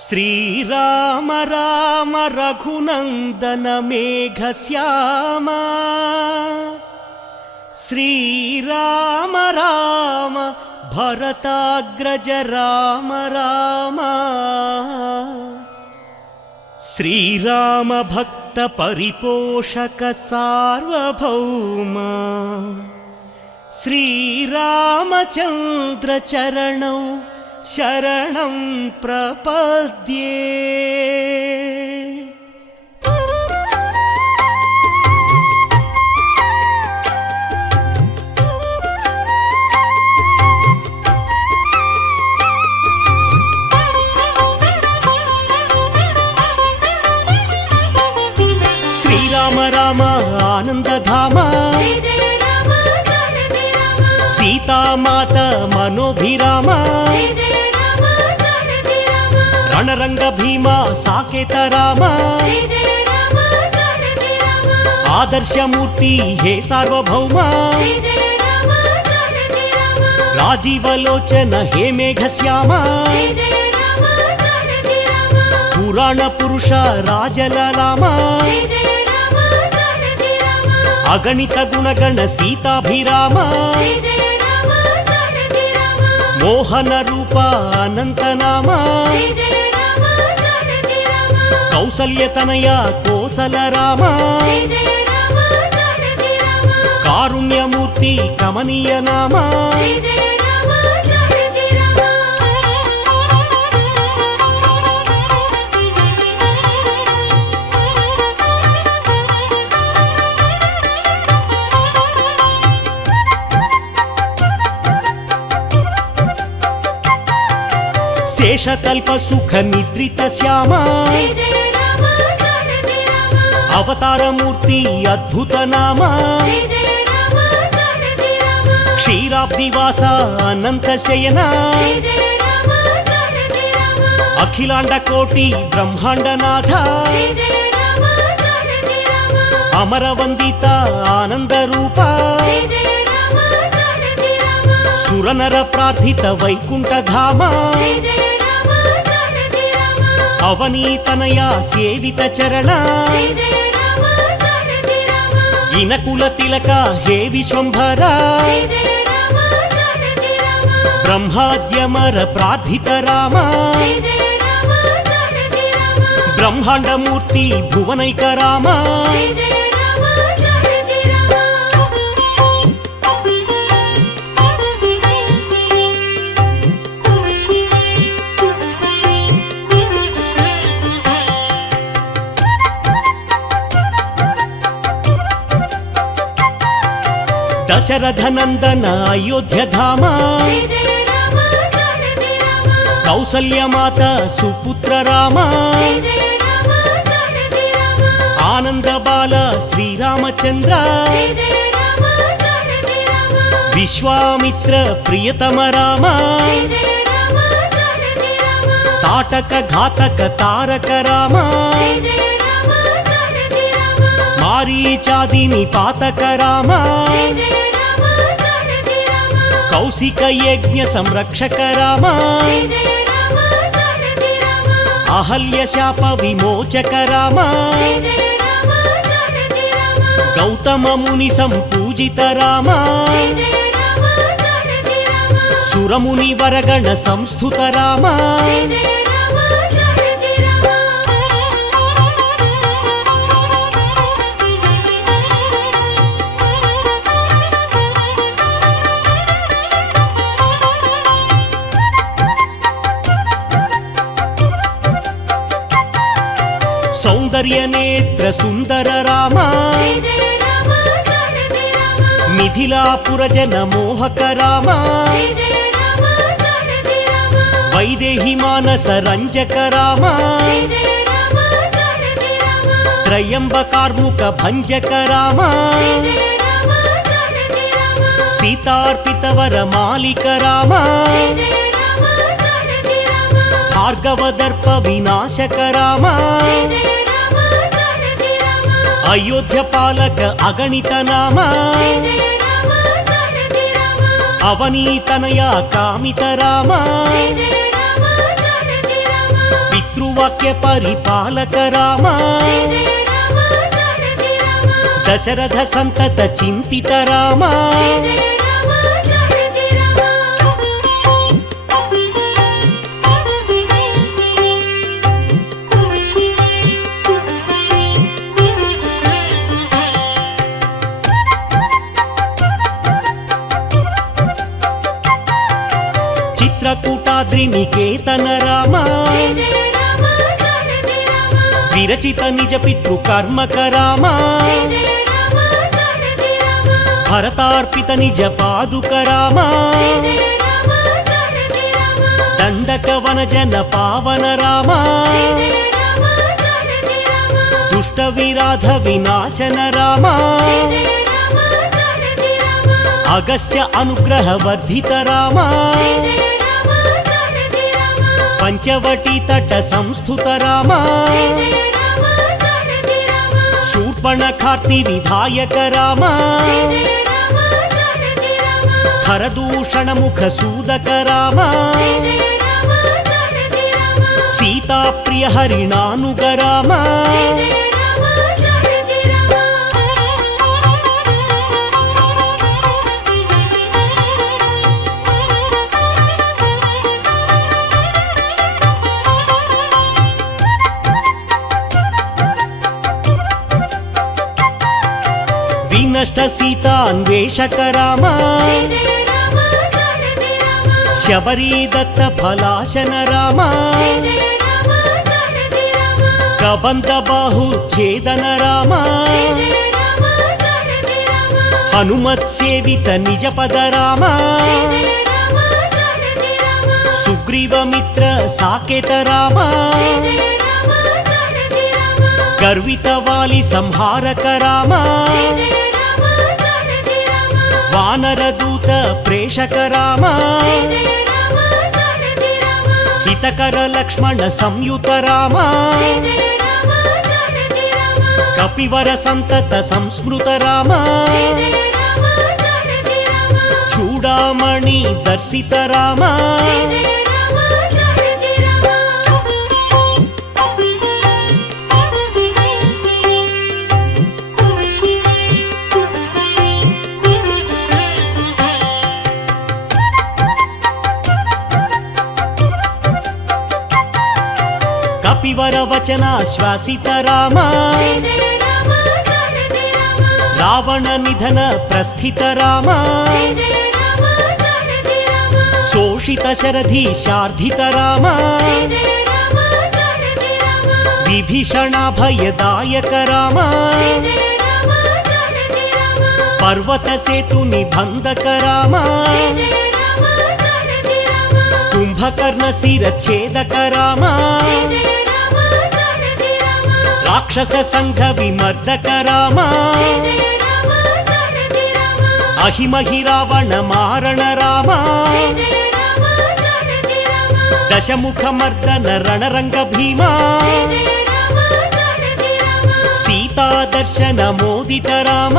శ్రీరామ రామ రఘునందన మేఘశ్యామ శ్రీరామ రామ భరతాగ్రజ రామ రామ శ్రీరామ భక్త పరిపోషక సార్వభౌమ శ్రీరామచంద్ర చరణౌ శరణం ప్రపద్యే. శ్రీరామ రామ ఆనందధామ సీతామాత మనోభిరామ రణరంగ భీమ సాకేత రామ ఆదర్శమూర్తి హే సార్వభౌమ రాజీవలోచన హే మేఘశ్యామ పురాణ పురుష రాజలలామ అగణిత గుణగణ సీతాభిరామ మోహన రూప అనంతనామ కౌసల్యతనయ కోసల రామ కారుణ్యమూర్తి కమనీయ నామ శేషకల్ప సుఖ నిద్రిత శ్యామ అవతారమూర్తి అద్భుత నామ క్షీరాబ్దివాస అనంత శయన అఖిలాండ కోటి బ్రహ్మాండనాథ అమరవందిత ఆనంద రూప సురనర ప్రార్థిత వైకుంఠ ధామ అవనీతనయ సేవిత చరణ ఇనకుల తిలక హే విశ్వంభర బ్రహ్మాద్యమర ప్రార్థిత రామ బ్రహ్మాండమూర్తి భువనైక రామ దశరథ నందన అయోధ్య ధామ కౌసల్యమాత సుపుత్ర రామ ఆనంద బాల శ్రీరామచంద్ర విశ్వామిత్ర ప్రియతమ రామ తాటక ఘాతక తారక రామ మారీచాదిని పాతక రామ కౌశిక యజ్ఞ సంరక్షక రామ అహల్య శాప విమోచక రామ గౌతమ ముని సంపూజిత రామ సురముని వరగణ సంస్థుత రామ సౌందర్య నేత్ర సుందర రామ మిథిలాపుర జన మోహక రామ వైదేహి మానస రంజక రామ త్రయంబకార్ముక భంజక రామ సీతార్పితవర మాలిక రామ భార్గవదర్ప వినాశక రామ అయోధ్య పాలక అగణిత నామ అవనీతనయ కామిత రామ ధనుర్వాక్య పరిపాలక రామ దశరథ సంతత చింతిత రామ చిత్రకూటాద్రి నికేతన రామ విరచిత నిజ పితృ కర్మక రామ భరతార్పిత నిజ పాదుక రామ దండక వనజన పావన రామ దుష్ట విరాధ వినాశన రామ అగస్త్య అనుగ్రహ వర్ధిత రామ పంచవటి తట సంస్థుత రామ శూర్పణఖార్తి విధాయక రామ ఖరదూషణ ముఖ సూదక రామ సీతాప్రియ హరిణానుగ రామ వినష్ట సీతాన్వేషక రామ శబరీ దత్త ఫలాశన రామ కబంధ బాహు ఛేదన రామ హనుమత్ సేవిత నిజ పద రామ సుగ్రీవ మిత్ర సాకేత రామ గర్విత వాలి సంహారక రామ వానరదూత ప్రేషక రామ హితకర లక్ష్మణ సంయుత రామ కపివర సంతత సంస్మృత రామ చూడామణి దర్శిత రామ కపివర వచన శ్వాసిత రామ రావణ నిధన ప్రస్థిత రామ శోషిత శరధి శార్ధిత రామ విభీషణాభయదాయక రామ పర్వత సేతు నిబంధక రామ కుంభకర్ణ శిరఛేదక రామ రాక్షస సంఘ విమర్దక రామ అహిమహి రావణ మారణ రామ దశముఖ మర్దన రణరంగ భీమా సీతా దర్శన మోదిత రామ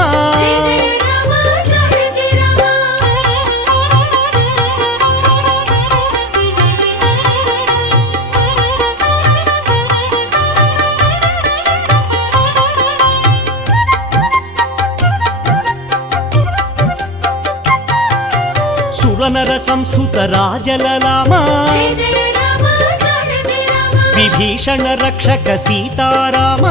సురనర సంస్థుత రాజలలామ విభీషణ రక్షక సీతారామ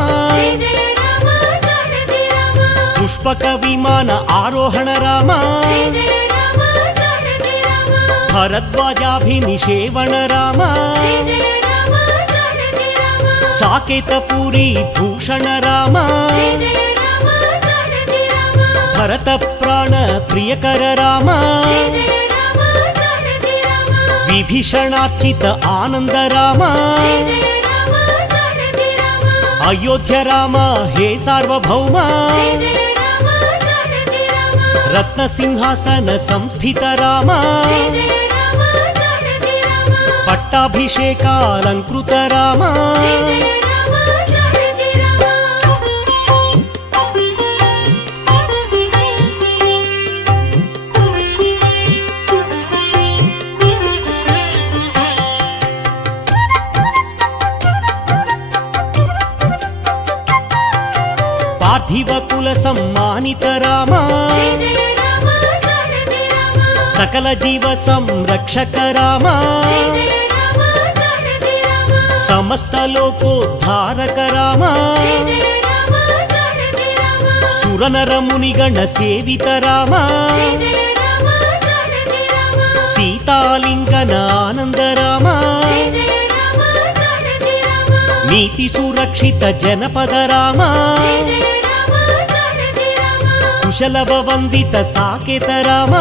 పుష్పక విమాన ఆరోహణ రామ భరద్వాజాభినిషేవణ రామ సాకేతపురి భూషణ రామ భరత ప్రాణ ప్రియకర రామ విభీషణార్చిత ఆనంద రామ అయోధ్య రామ హే సార్వభౌమ రత్న సింహాసన సంస్థిత రామ పట్టాభిషేకాలంకృత రామ పార్థివ కుల సమ్మానిత రామ సకల జీవ సంరక్షక రామ సమస్త లోకోద్ధారక రామ సురనర మునిగణ సేవిత రామ సీతాలింగన ఆనంద రామ నీతి సురక్షిత జనపద రామ కుశలవ వందిత సాకేత రామ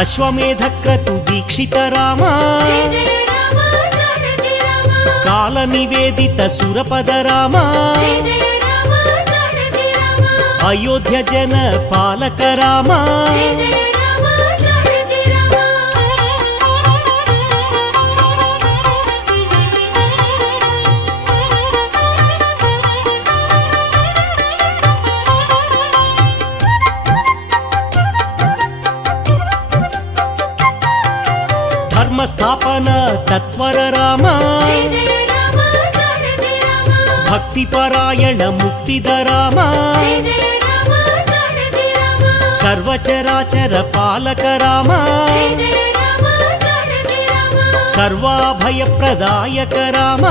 అశ్వమేధ క్రతు దీక్షిత రామ కాల నివేదిత సురపద రామ అయోధ్య జన పాలక రామ ధర్మస్థాపన తత్వర రామ భక్తి పరాయణ ముక్తిద రామ సర్వచరాచర పాలక రామ సర్వాభయ ప్రదాయక రామ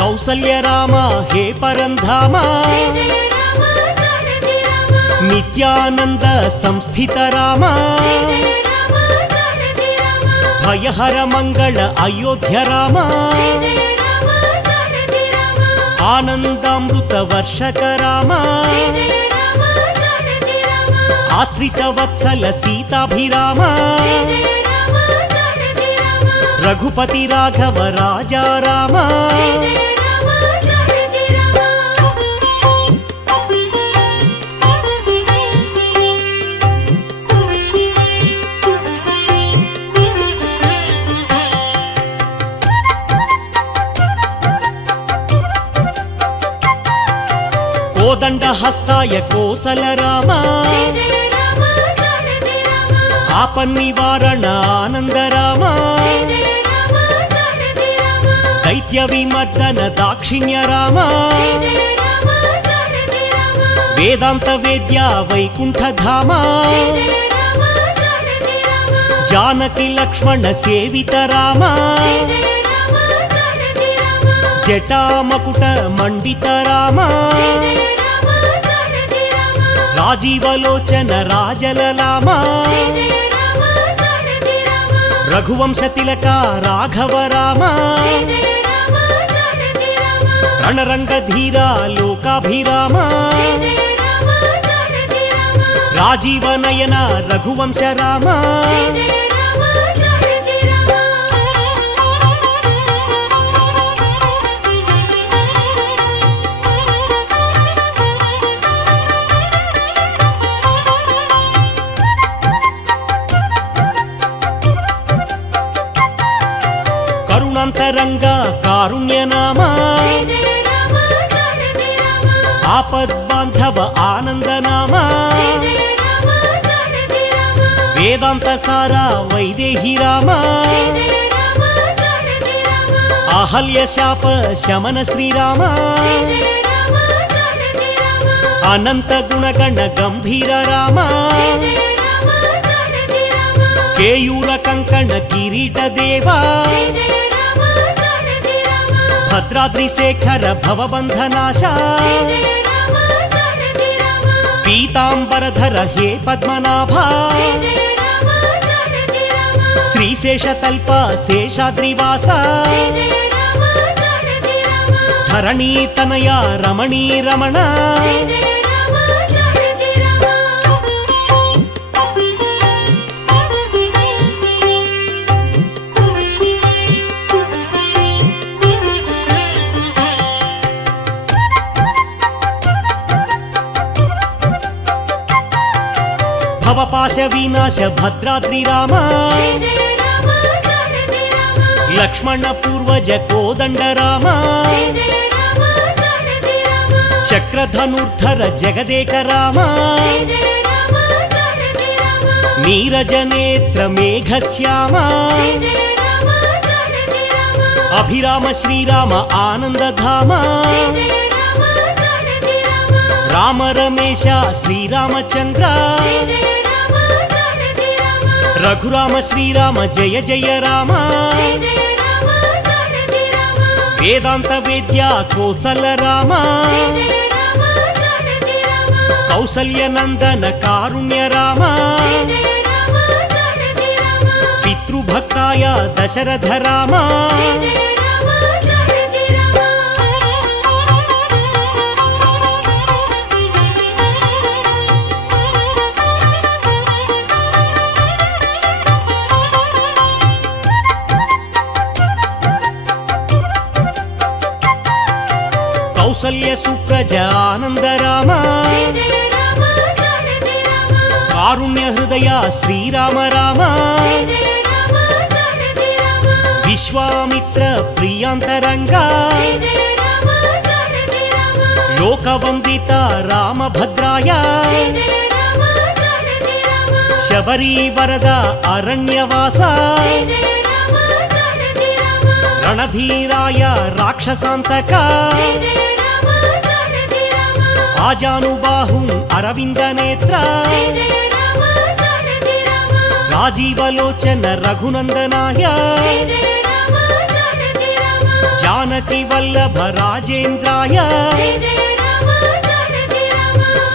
కౌసల్య రామ హే పరంధామ నిత్యానంద సంస్థిత రామ భయహర మంగళ అయోధ్య రామ ఆనందామృత వర్షక రామ ఆశ్రిత వత్సల సీతాభిరామ రఘుపతి రాఘవ రాజా రామ కోదండ హస్తాయ కోసల రామ ఆపన్నివారణ ఆనంద రామ దైత్య విమర్దన దాక్షిణ్య రామ వేదాంత వేద్య వైకుంఠ ధామ జానకి లక్ష్మణ సేవిత రామ జటామకుట మండిత రామ రాజీవలోచన రాజలలామ రఘువంశ తిలక రాఘవ రామ రణరంగ ధీర లోకాభిరామ రాజీవనయన రఘువంశ రామ కరుణాంతరంగ కారుణ్య నామ ఆపద్బాంధవ ఆనంద నామ వేదాంత సారా వైదేహి రామ అహల్య శాప శమన శ్రీరామ అనంత గుణగణ గంభీర రామ కేయూర కంకణ కిరీట దేవా భద్రాద్రి శేఖర భవబంధనాశ పీతాంబరధర హే పద్మనాభ శ్రీశేషతల్ప శేషాద్రివాస ధరణీతనయ రమణీ రమణ భవపాశ వినాశ భద్రాద్రి రామ లక్ష్మణ పూర్వజ కోదండ రామ చక్రధనుర్ధర జగదేక రామ నీరజనేత్ర మేఘశ్యామ అభిరామ శ్రీరామ ఆనందధామ రామ రమేశ శ్రీరామచంద్ర రఘురామ శ్రీరామ జయ జయ రామ వేదాంత వేద్య కోసల రామ కౌసల్య నందన కారుణ్య రామ పితృభక్తాయ దశరథ రామ కౌసల్య సుప్రజ ఆనంద రామ కారుణ్య హృదయ శ్రీరామ రామ విశ్వామిత్ర ప్రియాంతరంగా లోకవందిత రామభద్రాయ శబరీ వరద అరణ్యవాస రణధీరాయ రాక్షసాంతక ఆజానుబాహుం అరవింద నేత్ర రాజీవలోచన రఘునందనాయ జానకి వల్లభ రాజేంద్రాయ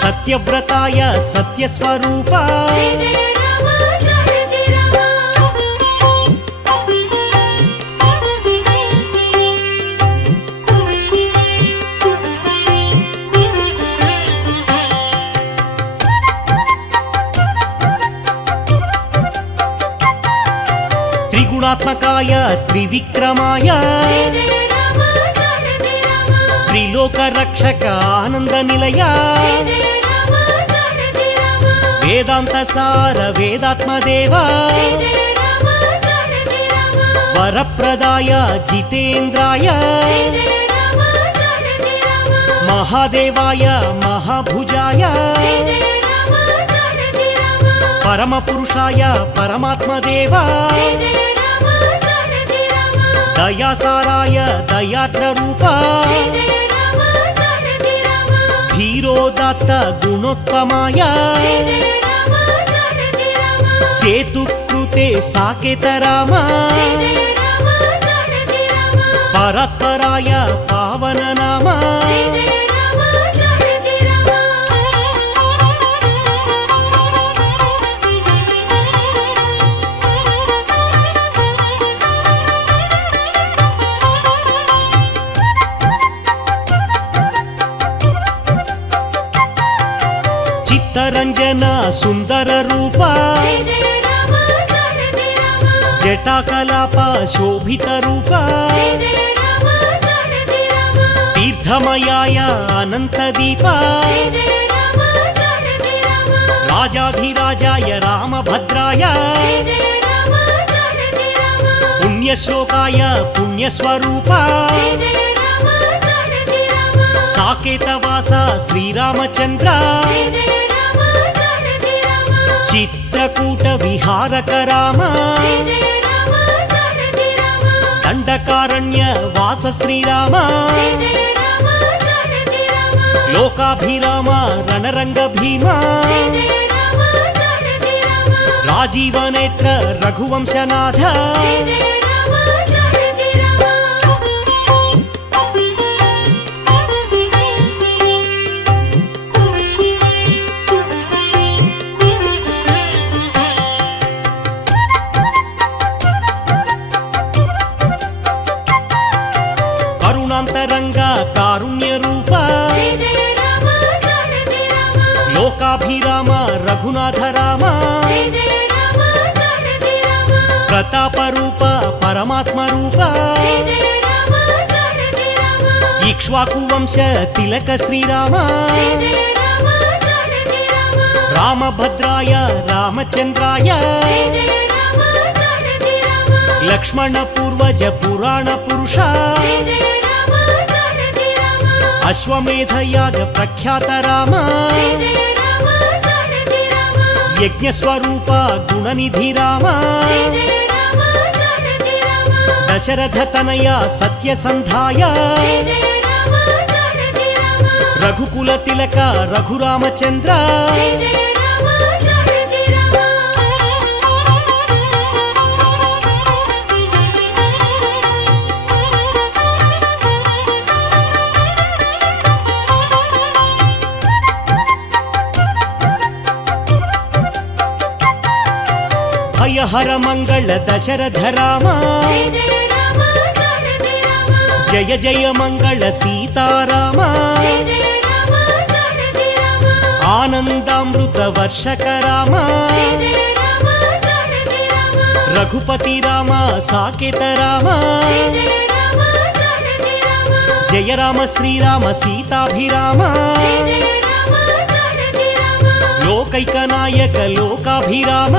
సత్యవ్రతాయ సత్యస్వరూప త్రిగుణాత్మకాయ త్రివిక్రమాయ త్రిలోక రక్షక ఆనంద నిలయ వేదాంత సార వేదాత్మదేవ వరప్రదాయ జితేంద్రాయ మహాదేవాయ మహాభుజాయ పరమ పురుషాయ పరమాత్మదేవ దయాసారాయ దయాద్ర రూప ధీరోదాత్త గుణోత్తమాయ సేతుకృతే సాకేత రామ పరాత్పరాయ పావన నామ చిత్తరంజన సుందర రూప జటాకలాప శోభిత రూప తీర్థమయాయ అనంత దీప రాజాధిరాజాయ రామభద్రాయ పుణ్యశ్లోకాయ పుణ్యస్వరూప సాకేతవాస శ్రీరామచంద్ర చిత్రకూట విహారక రామ దండకారణ్య వాస శ్రీరామ లోకాభిరామ రణరంగ భీమ రాజీవనేత్ర రఘువంశనాథ కరుణాంతరంగ కారుణ్య రూప లోకాభిరామ రఘునాథ రామ ప్రతాప రూప పరమాత్మ రూప ఇక్ష్వాకు వంశ తిలక శ్రీరామ రామభద్రాయ రామచంద్రాయ లక్ష్మణ పూర్వజ పురాణ పురుష అశ్వమేధ యాగ ప్రఖ్యాత రామ యజ్ఞస్వరూప గుణనిధి రామ దశరథ తనయ సత్యసంధాయ రఘుకుల తిలక రఘురామచంద్ర భయహర మంగళ దశరథ రామ జయ జయ మంగళ సీతారామ ఆనందామృత వర్షక రామ రఘుపతి రామ సాకేత రామ జయ రామ శ్రీరామ సీతాభిరామ లోకైక నాయక లోకాభిరామ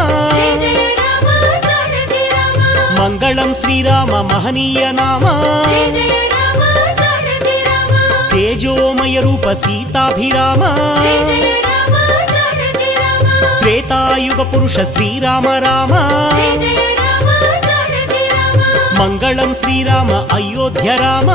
మంగళం శ్రీరామ మహనీయ నామ తేజోమయ రూప సీతాభిరామ త్రేతాయుగ పురుష శ్రీరామ రామ మంగళం శ్రీరామ అయోధ్య రామ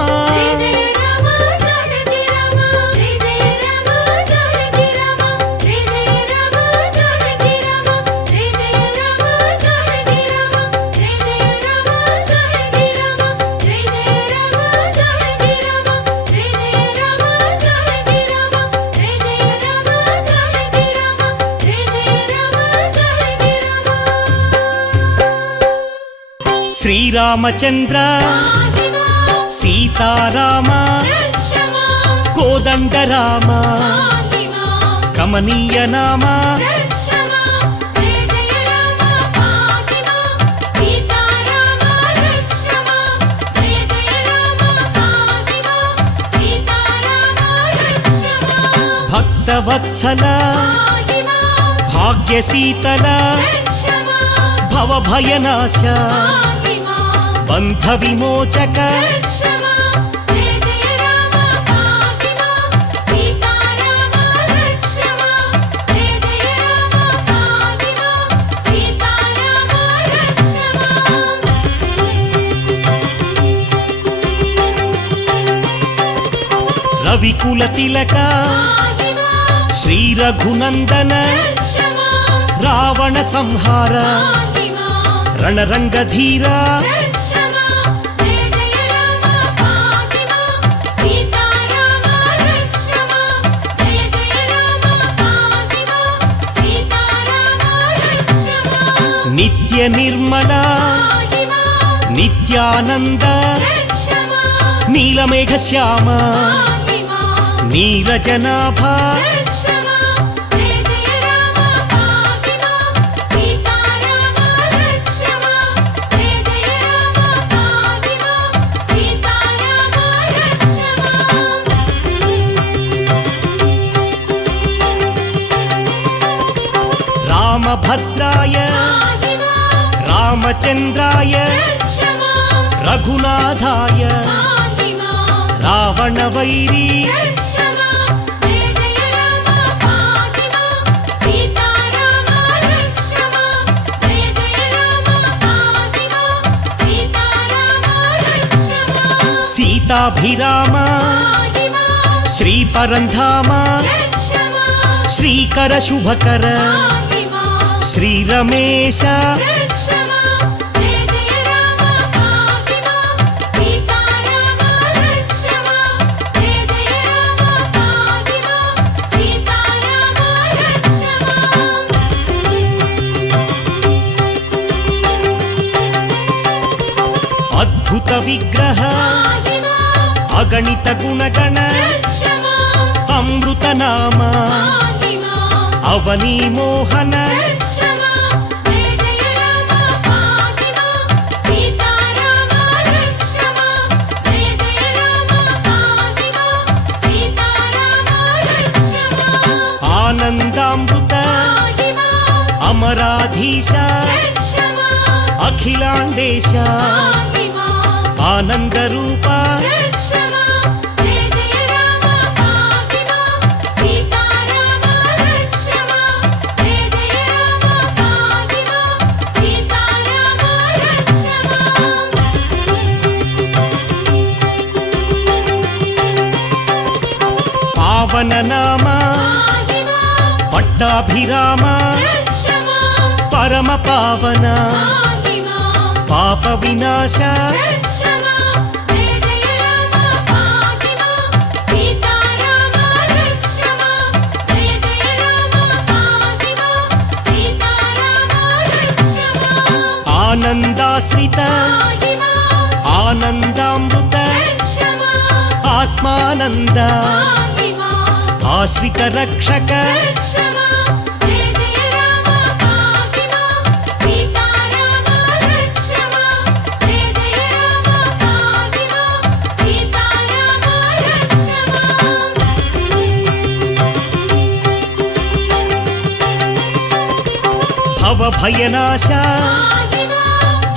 శ్రీరామచంద్ర సీతారామ కోదండ రామ కమనీయ నామ భక్తవత్సల భాగ్యశీతల భవభయనాశ బంధ విమోచక రవికుల తిలక శ్రీ రఘునందన రావణ సంహార రణరంగధీర నిత్య నిర్మల నిత్యానంద నీలమేఘ శ్యామ నీరజనాభ రామభద్రాయ రామచంద్రాయ రఘునాథాయ రావణ వైరీ సీతాభిరామ శ్రీ పరంధామ శ్రీకర శుభకర శ్రీ రమేశ అద్భుత విగ్రహ అగణిత గుణగణ అమృత నామ అవనీ మోహన ఆనందామృత అమరాధీశ అఖిలాండేశ ఆనంద రూప పవన నామ పట్టాభిరామ పరమ పావన పాప వినాశ ఆనందాశ్రిత ఆనందామృత ఆత్మానంద ఆశ్రిత రక్షక భవభయనాశ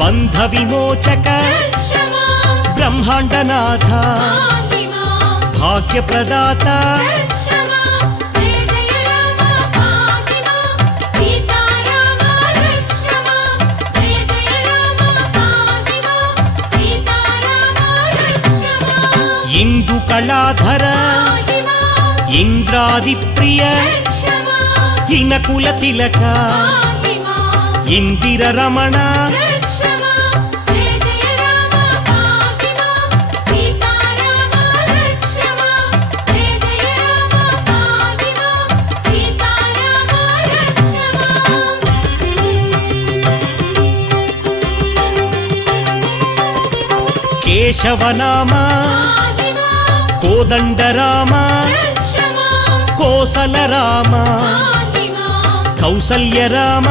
బంధ విమోచక బ్రహ్మాండనాథ భాగ్యప్రదాత ఇందు కళాధర ఇంద్రాది ప్రియ ఇనకుల తిలక ఇందిర రమణ కేశవనామ కోదండరామ కోసల రామ కౌసల్య రామ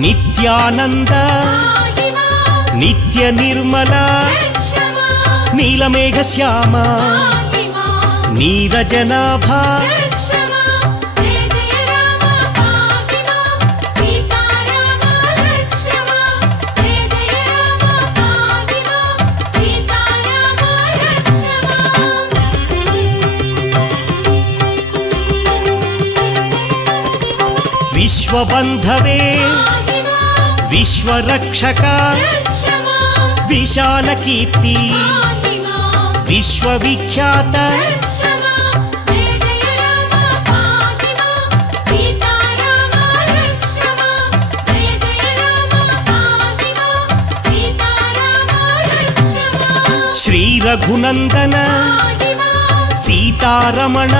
నిత్యానంద నిత్య నిర్మల నీలమేఘ శ్యామ నీరజనాభ విశ్వబంధవే విశ్వరక్షక విశాల కీర్తి విశ్వవిఖ్యాత శ్రీ రఘునందన సీతారమణ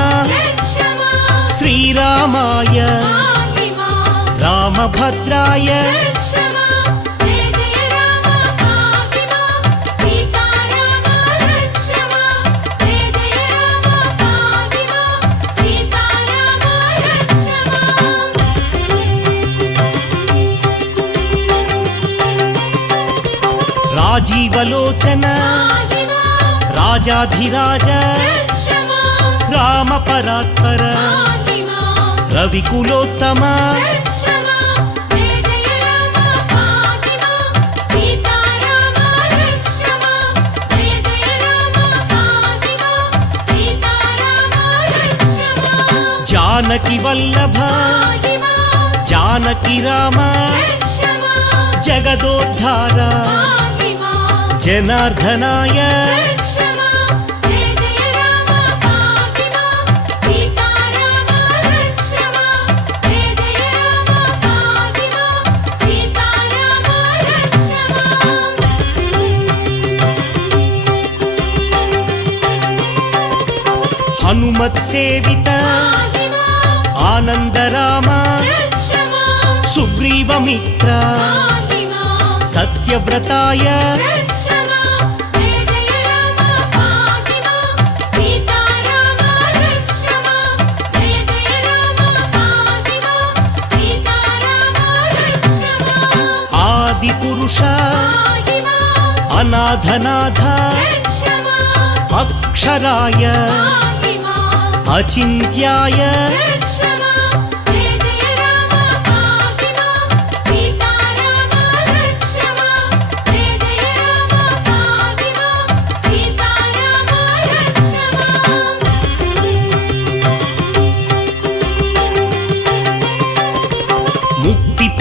శ్రీరామాయ రామభద్రాయ రాజీవలోచన రాజాధిరాజ రామ పరాత్పర రవికులోత్తమ జానకి వల్లభ జానకి రామ జగదోద్ధార జనార్దనాయ హనుమత్సేవిత ఆనందరామ సుగ్రీవమిత్ర సత్యవ్రతాయ ఆదిపురుష అనాథనాథ అక్షరాయ అచింత్యాయ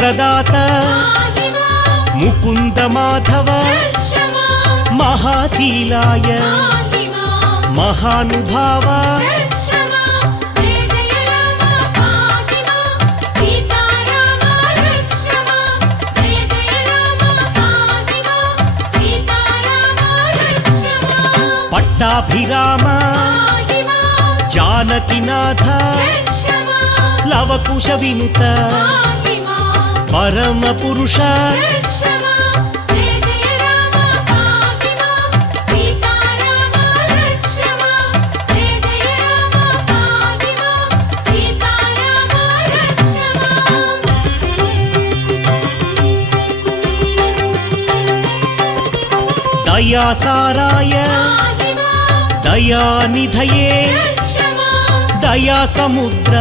వరదాత ముకుంద మాధవ మహాశీలాయ మహానుభావ పట్టాభిరామ జానకినాథ లవకుశ వినుత పరమ పురుష దయాసారాయ దయానిధయే దయా సముద్ర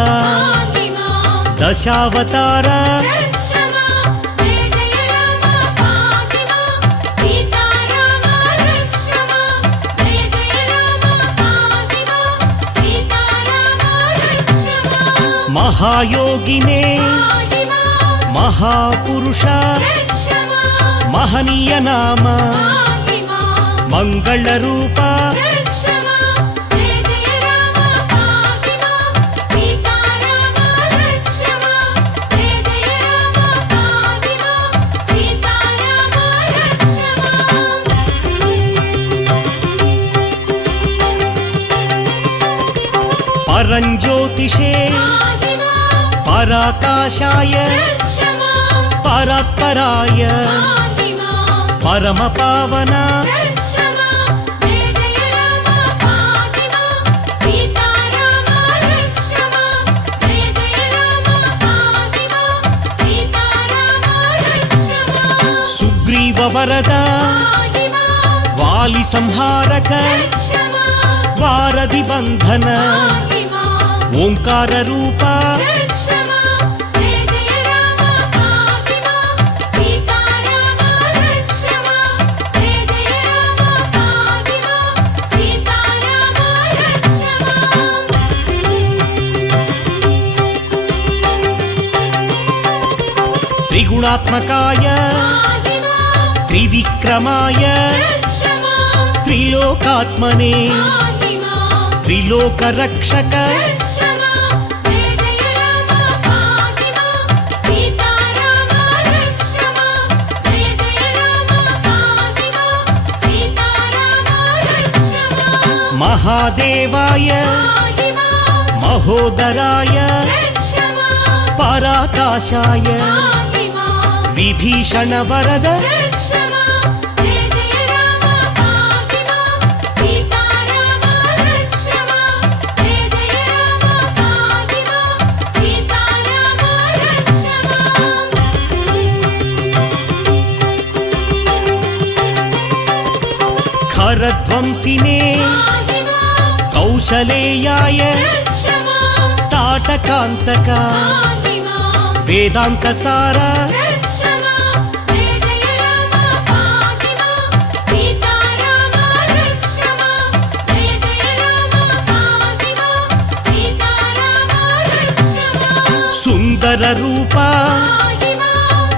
దశావతార మహాయోగినే మహాపురుష మహనీయ నామ మంగళ రూప పరంజ్యోతిషే పరాకాశాయ పరాత్పరాయ పరమ పావన సుగ్రీవ వరద వాలి సంహారక వారధి బంధన ఓంకార రూప త్రిగుణాత్మకాయ త్రివిక్రమాయ త్రిలోకాత్మనే త్రిలోక రక్షక మహాదేవాయ మహోదరాయ పరాకాశాయ విభీషణ వరద ఖరధ్వంసినే కౌశలేయాయ తాటకాంతక వేదాంత సార సుందర రూప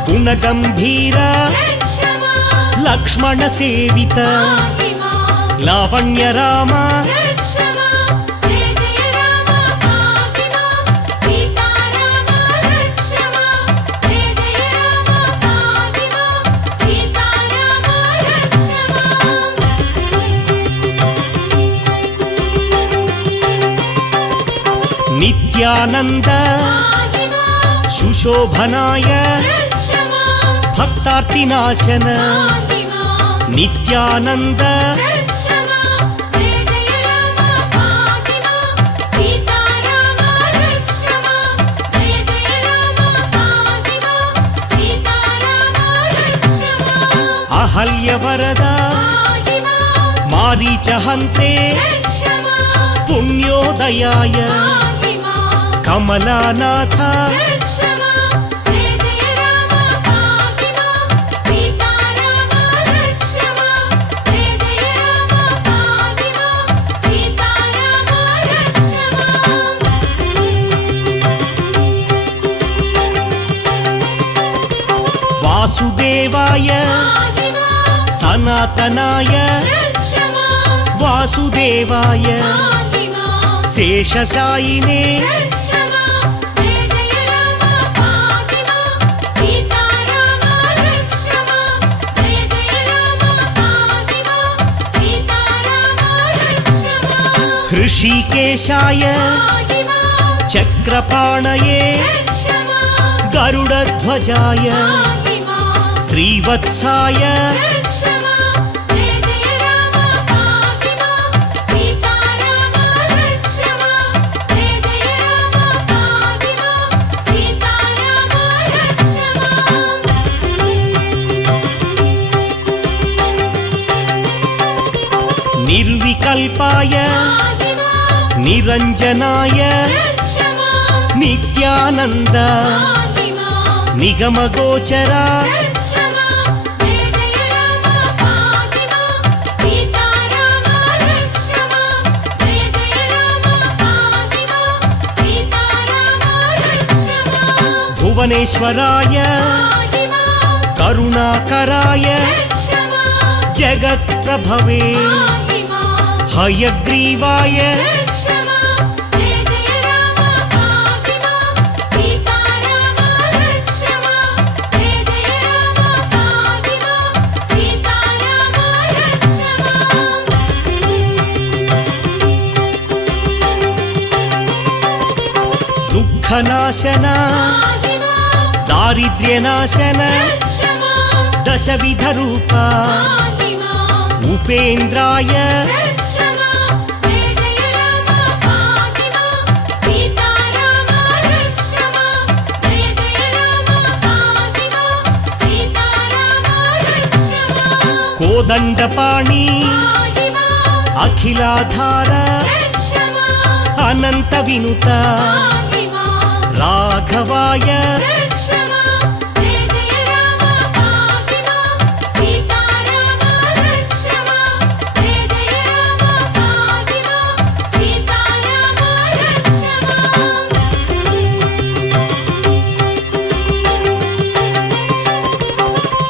గుణగంభీర లక్ష్మణ సేవిత లావణ్య రామ నిత్యానంద సుశోభనాయ భక్తార్తినాశన నిత్యానంద అహల్య వరద మారీచహంతే పుణ్యోదయాయ కమలానాథ वासुदेवाय सनातनाय वासुदेवाय शेषशायिने ऋषिकेशाय चक्रपाणये गरुडध्वजाय श्रीवत्साय निर्विकल्पाय निरंजनाय नित्यानंद निगमगोचरा भुवनेश्वराय करुणाकराय जगत्प्रभवे हयग्रीवाय दुःखनाशन दारिद्र्यनाशन दशविधरूप उपेन्द्राय कोदंडपाणि अखिलाधार अनंत विनुत राघवाय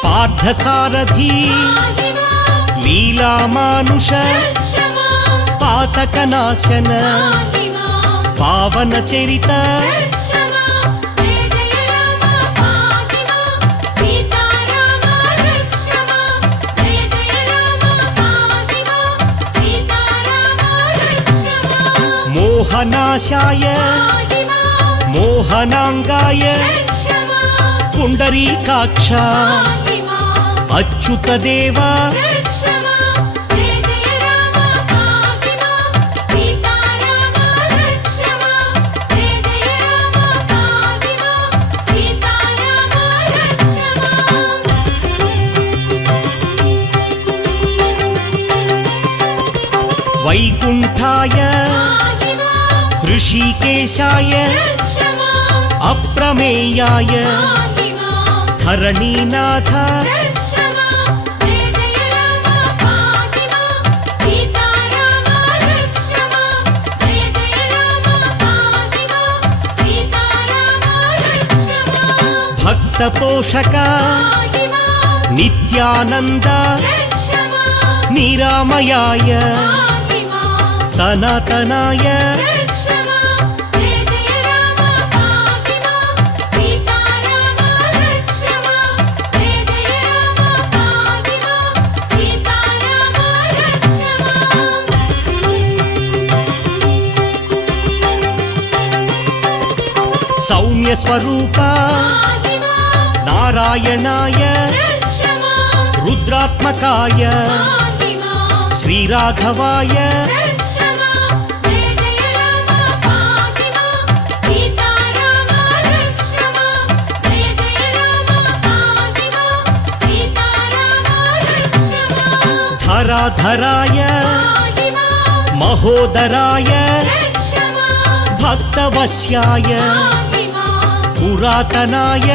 पार्थसारथी लीलामानुष पातकनाशन पावनचरित मोहनाशाय मोहनांगाय पुंडरीकाक्ष अच्युतदेवा वैकुंठाय ऋषिकेशाय अप्रमेयाय धरणीनाथ भक्तपोषक नित्यानंद निरामयाय सनातनाय सौम्य स्वरूप नारायणाय रुद्रात्मकाय श्रीराघवाय धराधराय महोदराय भक्तवश्याय पुरातनाय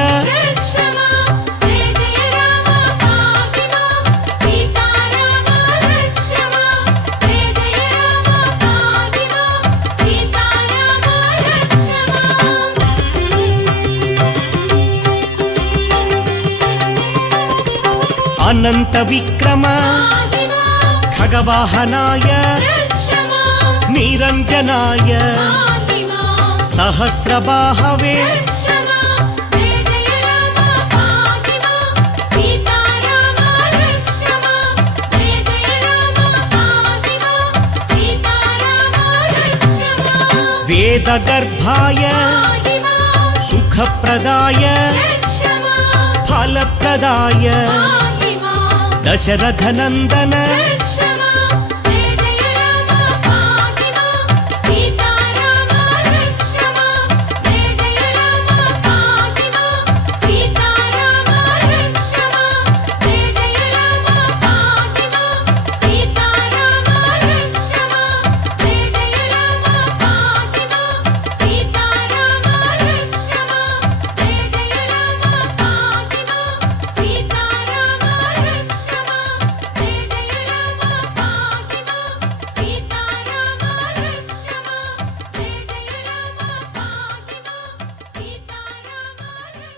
అనంత విక్రమ ఖగవాహనాయ నిరంజనాయ సహస్రబాహవే వేదగర్భాయ సుఖప్రదాయ ఫలప్రదాయ దశరథనందన